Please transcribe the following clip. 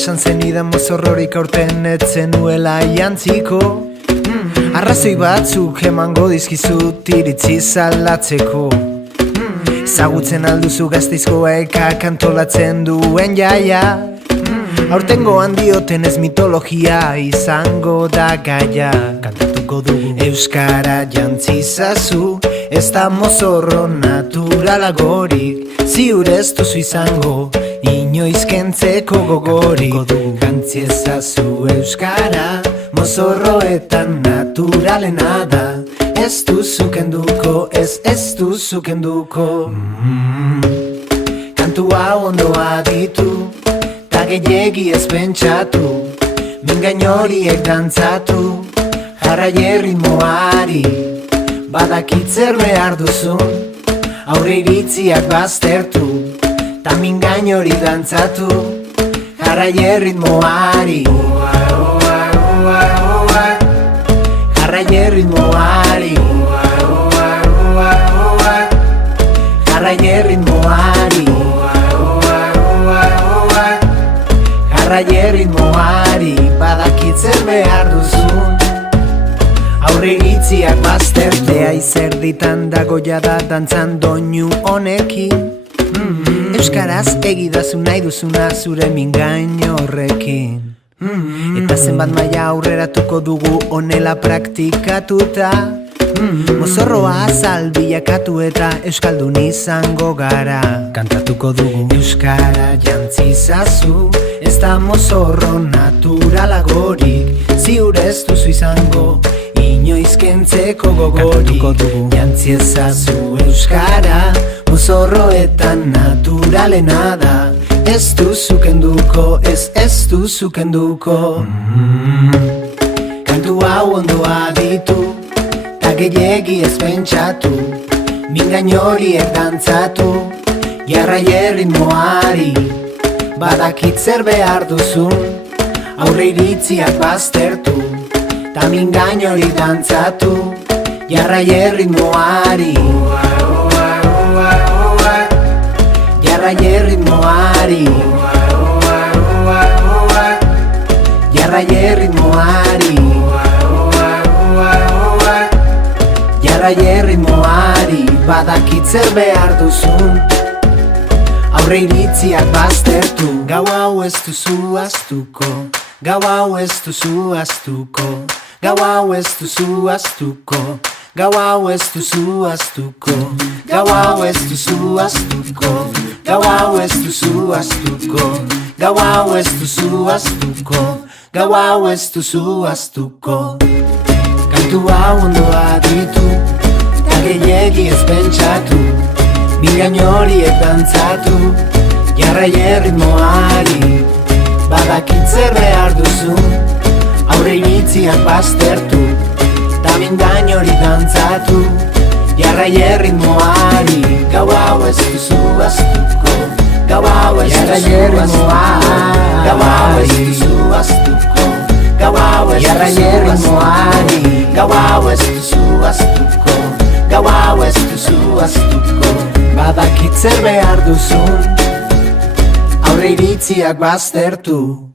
esan zenidan mozorrorik aurten etzen nuela jantziko. Arrazoi batzuk emango dizkizut iritzi zalatzeko. Ezagutzen alduzu Gasteizkoa ekak antolatzen duen jaia. Aurtengoan dioten ez mitologia izango da gaia. Kantatuko dugu euskara jantzizazu, ez da mozorro naturalagorik. Ziur ez duzu izango inoiz kentzeko gogorik. Jantziezazu euskara, mozorroetan naturalena da. Ez duzu kenduko, ez duzu kenduko. Kantu hau ondo aditu, ta gehiegi ez pentsatu, mingain horiek dantzatu, jarrai erritmoari. Badakit zer behar duzun, aurre iritziak baztertu, ta mingain hori dantzatu, jarrai erritmoari. Jarrai erritmoari. Jarrai erritmoari. Jarrai erritmoari. Badakit zer behar duzun, aurre iritziak baztertea izerditan dago jada dantzan doinu honekin. Euskaraz egidazu nahi duzuna zure mingain horrekin. Eta zenbat maila aurreratuko dugu honela praktikatuta. Mozorroa azal bilakatu eta euskaldun izango gara. Kantatuko dugu euskara jantzizazu, ez da mozorro naturalagorik. Ziur ez duzu izango inoiz kentzeko gogorik. Jantziezazu euskara, mozorroetan naturalena da. Ez duzu kenduko, ez duzu kenduko. Kantu hau ondo aditu, ta gehiegi ez pentsatu, mingain horiek dantzatu, jarrai erritmoari. Badakit zer behar duzun, aurre iritziak baztertu, ta mingain hori dantzatu, jarrai erritmoari. Jarrai erritmoari. Jarrai erritmoari. Jarrai erritmoari. Badakit zer behar duzun, aurre iritziak baztertu. Gau hau ez duzu aztuko, gau hau ez duzu aztuko, gau hau ez duzu aztuko, gau hau ez duzu aztuko, gau hau ez duzu aztuko, gau hau ez duzu aztuko, gau hau ez duzu aztuko, gau hau ez duzu aztuko. Kantu hau ondo aditu, ta gehiegi ez pentsatu, mingain horiek dantzatu, jarrai erritmoari. Badakit zer behar duzun, aurre iritziak baztertu, ta mingain hori dantzatu, jarrai erritmoari. Gau hau ez duzu aztuko, gau hau ez duzu aztuko, gau hau ez duzu aztuko, gau hau ez duzu aztuko, gau hau ez duzu aztuko, gau hau ez duzu aztuko. Badakit zer behar duzun, aurre iritziak baztertu.